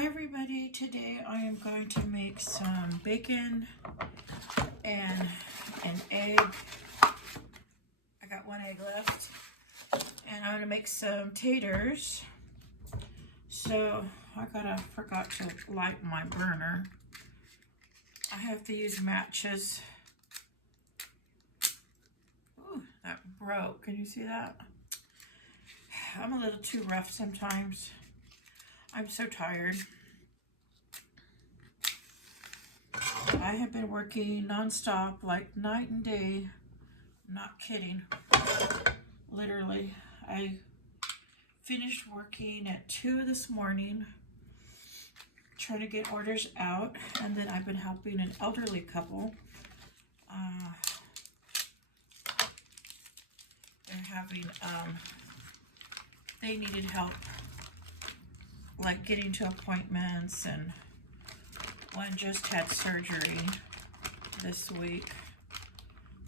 Hi everybody, today I am going to make some bacon and an egg. I got one egg left. And I'm going to make some taters. So I forgot to light my burner. I have to use matches. Ooh, that broke. Can you see that? I'm a little too rough sometimes. I'm so tired. I have been working non-stop, like night and day. I'm not kidding. Literally. I finished working at 2 this morning, trying to get orders out, and then I've been helping an elderly couple. They're having, they needed help, like getting to appointments, and one just had surgery this week.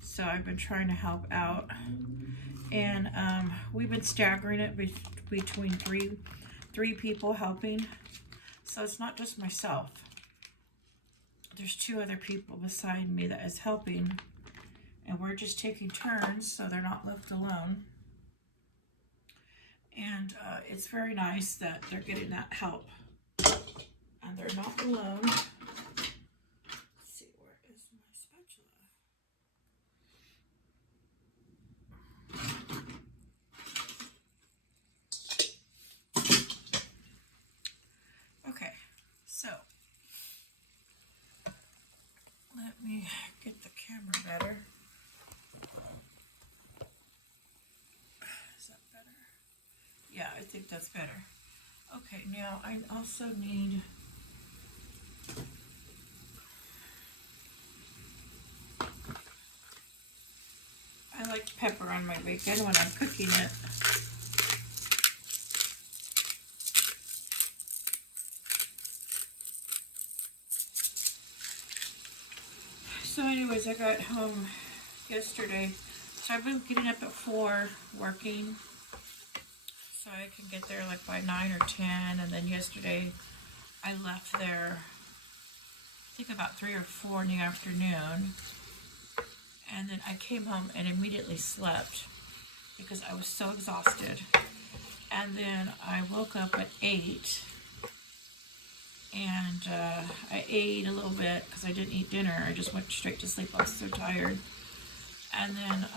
So I've been trying to help out, and we've been staggering it between three people helping. So it's not just myself. There's 2 other people beside me that is helping, and we're just taking turns so they're not left alone. And it's very nice that they're getting that help, and they're not alone. Let's see, where is my spatula? Okay, so let me get the camera better. Is that better? Yeah, I think that's better. Okay, now I also need I like pepper on my bacon when I'm cooking it. So anyways, I got home yesterday. So I've been getting up at 4 working, so I can get there like by 9 or 10. And then yesterday I left there, I think about 3 or 4 in the afternoon. And then I came home and immediately slept because I was so exhausted. And then I woke up at 8, and I ate a little bit because I didn't eat dinner. I just went straight to sleep. I was so tired. And then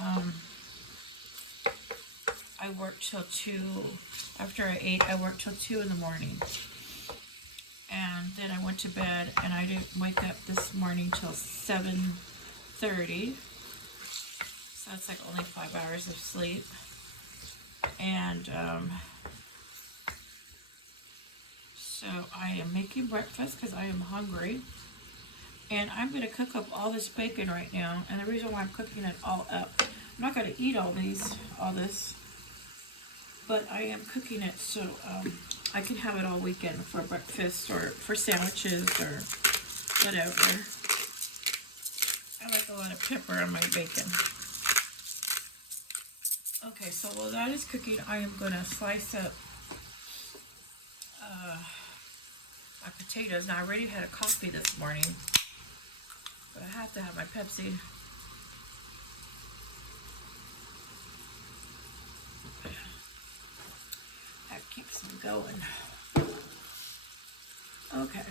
I worked till 2. After I ate, I worked till 2 in the morning. And then I went to bed, and I didn't wake up this morning till 7:30. So that's like only 5 hours of sleep. And so I am making breakfast because I am hungry. And I'm going to cook up all this bacon right now. And the reason why I'm cooking it all up, I'm not going to eat all this, but I am cooking it so I can have it all weekend for breakfast or for sandwiches or whatever. I like a lot of pepper on my bacon. Okay, so while that is cooking, I am going to slice up my potatoes. Now, I already had a coffee this morning, but I have to have my Pepsi. That keeps me going. Okay.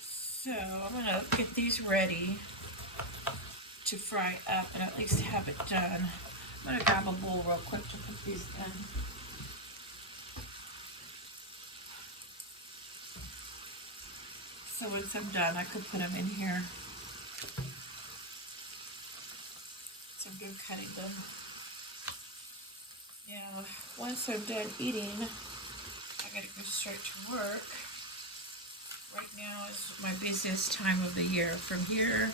So I'm going to get these ready to fry up and at least have it done. I'm going to grab a bowl real quick to put these in. So once I'm done, I could put them in here. So I'm good cutting them. Now, once I'm done eating, I gotta go straight to work. Right now is my busiest time of the year. From here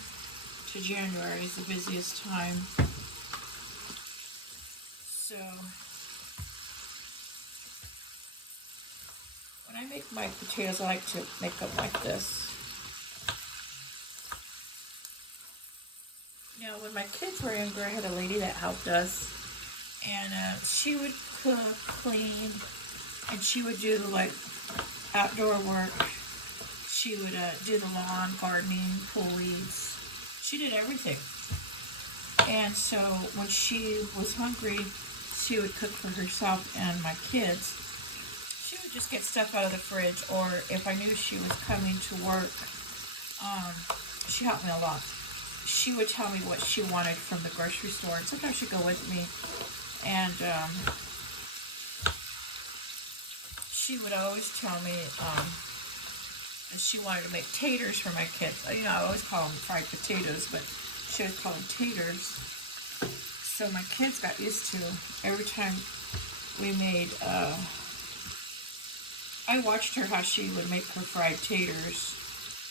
to January is the busiest time. So when I make my potatoes, I like to make them like this. Now, when my kids were younger, I had a lady that helped us And she would cook, clean, and she would do like outdoor work. She would do the lawn, gardening, pull weeds. She did everything. And so when she was hungry, she would cook for herself and my kids. She would just get stuff out of the fridge, or if I knew she was coming to work, she helped me a lot. She would tell me what she wanted from the grocery store, and sometimes she'd go with me. And she would always tell me she wanted to make taters for my kids. You know, I always call them fried potatoes, but she would call them taters. So my kids got used to every time we made, I watched her how she would make her fried taters,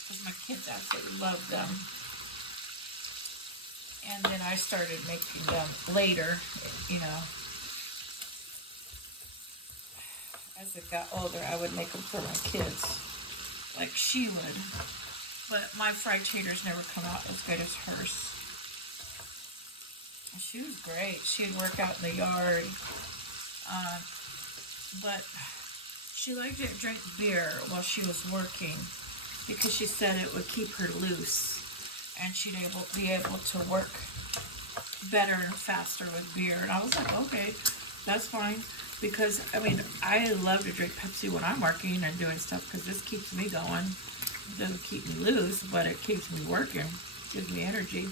because my kids absolutely loved them. And then I started making them later, you know. As it got older, I would make them for my kids, like she would. But my fried taters never come out as good as hers. She was great. She'd work out in the yard. But she liked to drink beer while she was working, because she said it would keep her loose, and she'd be able to work better and faster with beer. And I was like, okay, that's fine, because I mean, I love to drink Pepsi when I'm working and doing stuff, because this keeps me going. It doesn't keep me loose, but it keeps me working, gives me energy.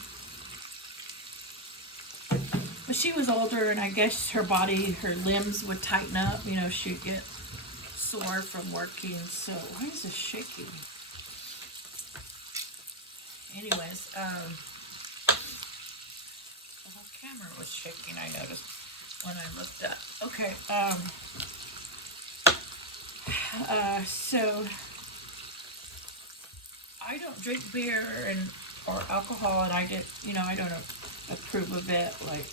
But she was older, and I guess her body, her limbs would tighten up. You know, she'd get sore from working. So why is this shaking? Anyways, the whole camera was shaking, I noticed when I looked up. Okay, so I don't drink beer or alcohol, and I don't approve of it. Like,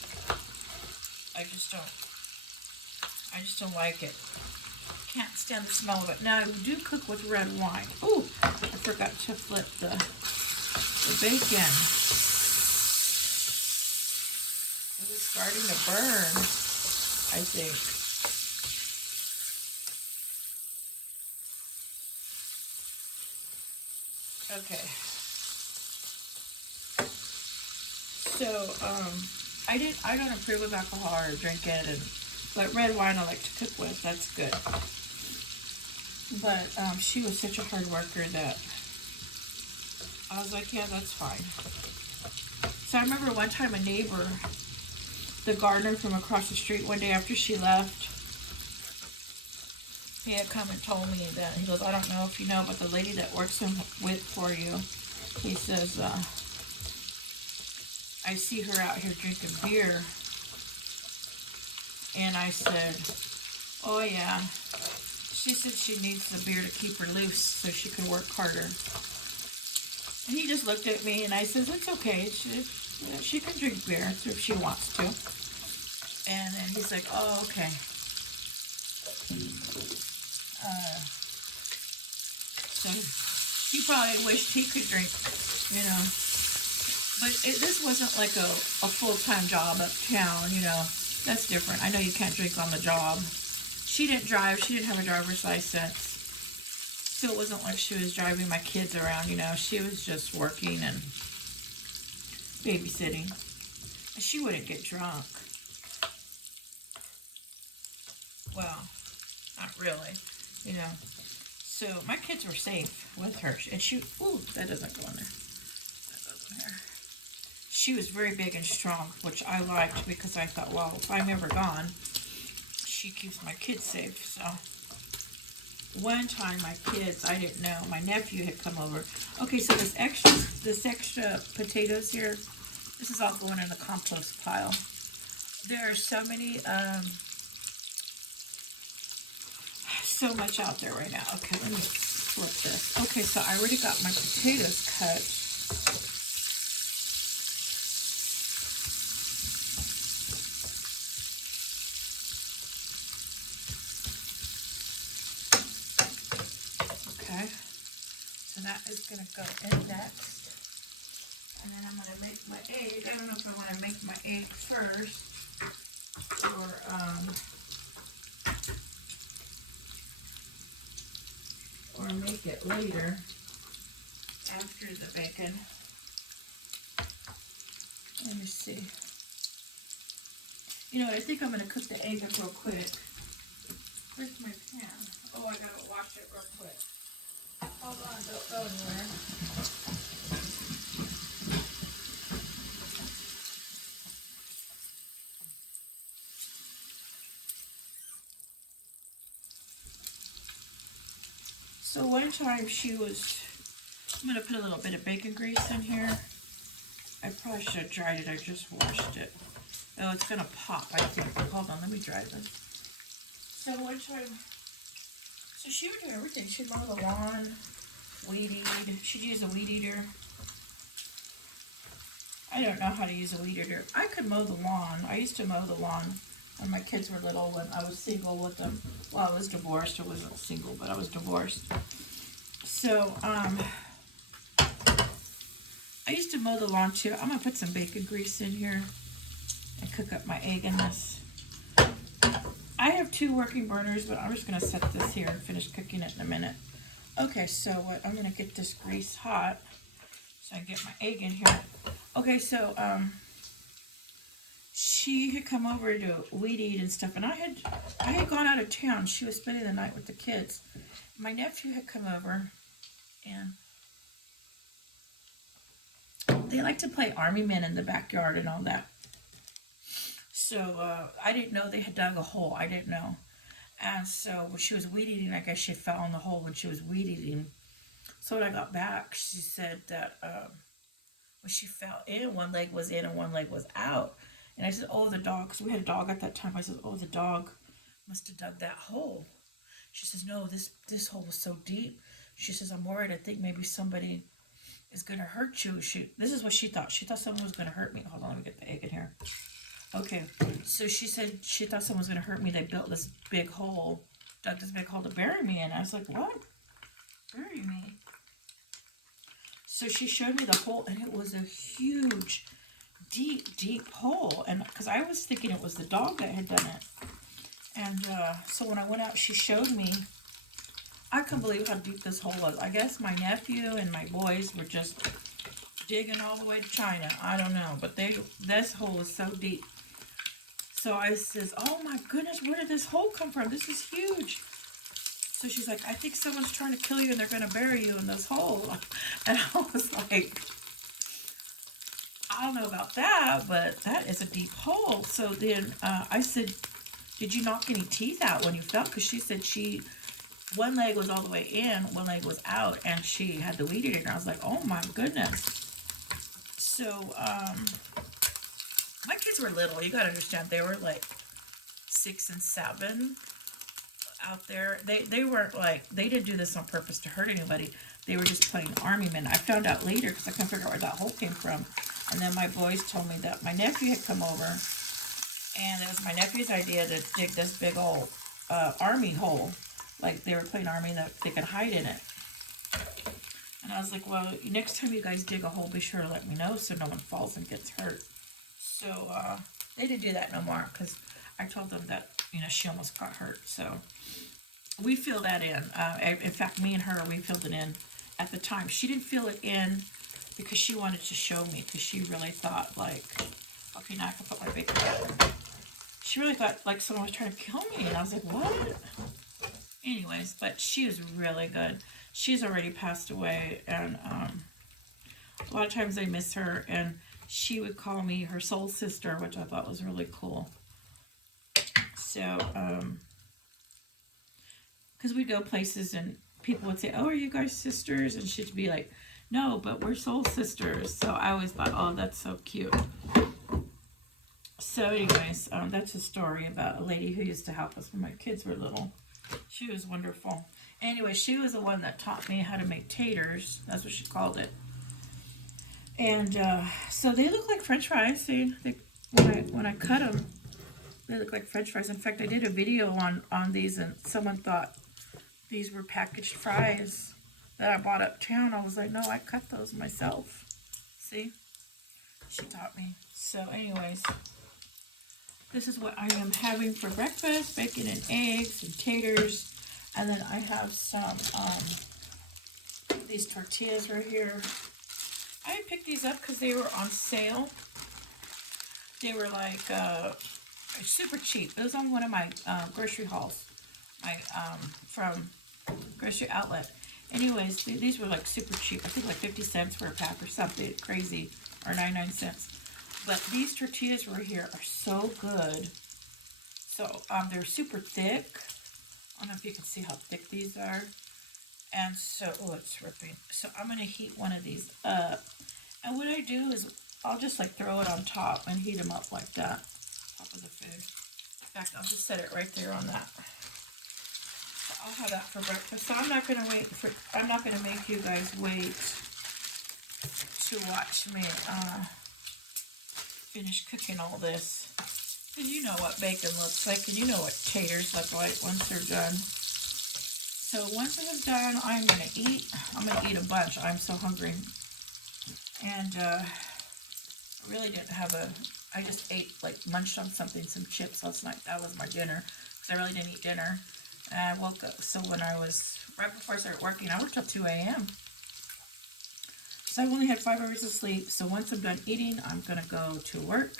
I just don't like it. Can't stand the smell of it. Now, I do cook with red wine. Oh, I forgot to flip the bacon. It was starting to burn, I think. Okay. So, I don't approve of alcohol or drink it, but red wine I like to cook with. That's good. But she was such a hard worker that I was like, yeah, that's fine. So I remember one time a neighbor, the gardener from across the street, one day after she left, he had come and told me that, he goes, I don't know if you know, but the lady that works for you, he says, I see her out here drinking beer. And I said, oh yeah. She said she needs the beer to keep her loose so she can work harder. And he just looked at me, and I said, it's okay. She can drink beer if she wants to. And then he's like, oh, okay. So he probably wished he could drink, you know. But this wasn't like a full-time job uptown, you know. That's different. I know you can't drink on the job. She didn't drive. She didn't have a driver's license. So it wasn't like she was driving my kids around, you know. She was just working and babysitting. She wouldn't get drunk. Well, not really, you know. So my kids were safe with her. And ooh, that doesn't go in there. That goes in there. She was very big and strong, which I liked, because I thought, well, if I'm ever gone, she keeps my kids safe. So one time my kids, I didn't know, my nephew had come over. Okay, so this extra potatoes here, this is all going in the compost pile. There are so many, so much out there right now. Okay, let me flip this. Okay, so I already got my potatoes cut. Okay, so that is going to go in next. And then I'm going to make my egg. I don't know if I want to make my egg first. or make it later after the bacon. Let me see. You know what, I think I'm going to cook the egg up real quick. Where's my pan? Oh, I got to wash it real quick. Hold on, don't go anywhere. So one time I'm going to put a little bit of bacon grease in here. I probably should have dried it, I just washed it. Oh, it's going to pop, I think. Hold on, let me dry this. So one time, so she would do everything. She'd mow the lawn, weed eat. She'd use a weed eater. I don't know how to use a weed eater. I could mow the lawn. I used to mow the lawn when my kids were little, when I was single with them. Well, I was divorced. I wasn't single, but I was divorced. So, I used to mow the lawn too. I'm going to put some bacon grease in here and cook up my egg in this. I have 2 working burners, but I'm just going to set this here and finish cooking it in a minute. Okay, so what, I'm going to get this grease hot so I can get my egg in here. Okay, so she had come over to weed eat and stuff, and I had gone out of town. She was spending the night with the kids. My nephew had come over, and they like to play army men in the backyard and all that. So I didn't know they had dug a hole. I didn't know. And so when she was weed eating, I guess she fell in the hole when she was weed eating. So when I got back, she said that when she fell in, one leg was in and one leg was out. And I said, oh, the dog, because we had a dog at that time. I said, oh, the dog must have dug that hole. She says, no, this hole was so deep. She says, I'm worried. I think maybe somebody is going to hurt you. This is what she thought. She thought someone was going to hurt me. Hold on, let me get the egg in here. Okay, so she said she thought someone was going to hurt me. They built this big hole, dug this big hole to bury me in. I was like, what? Bury me? So she showed me the hole, and it was a huge, deep, deep hole. And because I was thinking it was the dog that had done it. And so when I went out, she showed me. I couldn't believe how deep this hole was. I guess my nephew and my boys were just digging all the way to China. I don't know, but this hole was so deep. So I says, oh my goodness, where did this hole come from? This is huge. So she's like, I think someone's trying to kill you and they're going to bury you in this hole. And I was like, I don't know about that, but that is a deep hole. So then I said, did you knock any teeth out when you fell? Because she said one leg was all the way in, one leg was out, and she had the weed eater. And I was like, oh my goodness. So, my kids were little. You gotta understand, they were like 6 and 7 out there. They weren't like, they didn't do this on purpose to hurt anybody. They were just playing army men. I found out later because I couldn't figure out where that hole came from. And then my boys told me that my nephew had come over, and it was my nephew's idea to dig this big old army hole. Like they were playing army and that they could hide in it. And I was like, well, next time you guys dig a hole, be sure to let me know so no one falls and gets hurt. So they didn't do that no more because I told them that, she almost got hurt. So we filled that in. In fact, me and her, we filled it in at the time. She didn't fill it in because she wanted to show me, because she really thought like, okay, now I can put my bacon together. She really thought like someone was trying to kill me. And I was like, what? Anyways, but she was really good. She's already passed away, and a lot of times I miss her, and she would call me her soul sister, which I thought was really cool. So, because we'd go places and people would say, oh, are you guys sisters? And she'd be like, no, but we're soul sisters. So I always thought, oh, that's so cute. So anyways, that's a story about a lady who used to help us when my kids were little. She was wonderful. Anyway, she was the one that taught me how to make taters. That's what she called it. And so they look like French fries. See, when I cut them, they look like French fries. In fact, I did a video on these, and someone thought these were packaged fries that I bought uptown. I was like, no, I cut those myself. See, she taught me. So anyways, this is what I am having for breakfast: bacon and eggs and taters. And then I have some, these tortillas right here. I picked these up because they were on sale. They were like super cheap. It was on one of my grocery hauls, from grocery outlet. Anyways, these were like super cheap. I think like 50 cents for a pack or something crazy, or 99 cents. But these tortillas right here are so good. So they're super thick. I don't know if you can see how thick these are. And so, oh, it's ripping. So I'm going to heat one of these up. And what I do is I'll just like throw it on top and heat them up like that. Top of the food. In fact, I'll just set it right there on that. So I'll have that for breakfast. So I'm not going to I'm not going to make you guys wait to watch me finish cooking all this. Because you know what bacon looks like, and you know what taters look like once they're done. So once it is done, I'm going to eat. I'm going to eat a bunch. I'm so hungry. And I really didn't have I just ate, like, munched on something, some chips last night. That was my dinner, because I really didn't eat dinner. And I woke up, so when right before I started working, I worked till 2 a.m. So I've only had 5 hours of sleep. So once I'm done eating, I'm going to go to work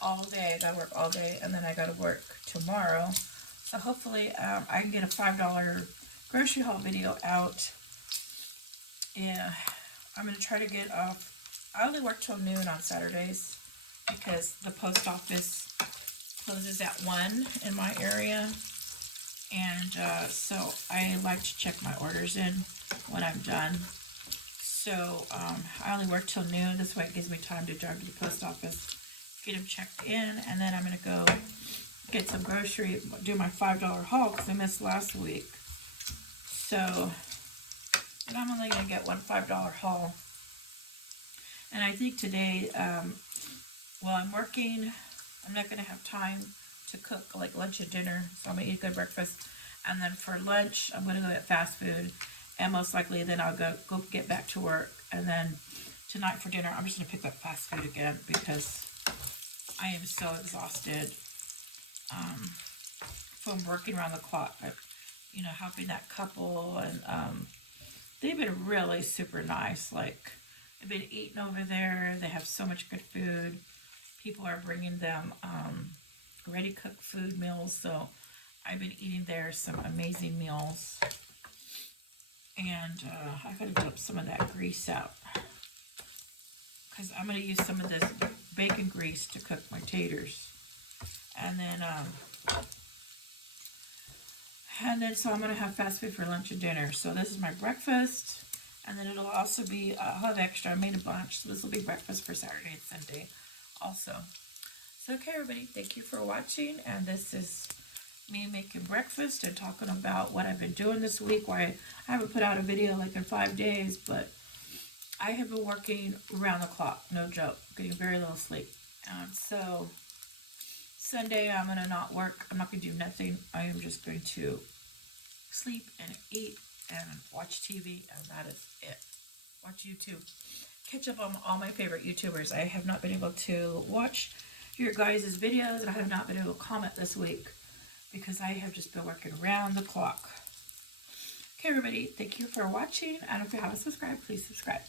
all day. I gotta work all day, and then I gotta work tomorrow. So hopefully I can get a $5 grocery haul video out. Yeah, I'm gonna try to get off. I only work till noon on Saturdays because the post office closes at 1 in my area, and so I like to check my orders in when I'm done. So I only work till noon. This way it gives me time to drive to the post office, get them checked in, and then I'm going to go get some grocery, do my $5 haul because I missed last week. So, but I'm only going to get one $5 haul. And I think today, while I'm working, I'm not going to have time to cook like lunch and dinner, so I'm going to eat a good breakfast. And then for lunch, I'm going to go get fast food, and most likely then I'll go get back to work. And then tonight for dinner, I'm just going to pick up fast food again because I am so exhausted from working around the clock. Helping that couple, and they've been really super nice. Like, I've been eating over there. They have so much good food. People are bringing them ready cooked food meals. So I've been eating there some amazing meals. And I gotta dump some of that grease out, because I'm going to use some of this bacon grease to cook my taters. And then so I'm going to have fast food for lunch and dinner. So this is my breakfast. And then it'll also be, I'll have extra. I made a bunch. So this will be breakfast for Saturday and Sunday also. So, okay, everybody, thank you for watching. And this is me making breakfast and talking about what I've been doing this week. Why I haven't put out a video like in 5 days, but I have been working around the clock, no joke, getting very little sleep. So Sunday I'm going to not work. I'm not going to do nothing. I am just going to sleep and eat and watch TV, and that is it. Watch YouTube. Catch up on all my favorite YouTubers. I have not been able to watch your guys' videos, and I have not been able to comment this week because I have just been working around the clock. Okay, everybody, thank you for watching, and if you haven't subscribed, please subscribe.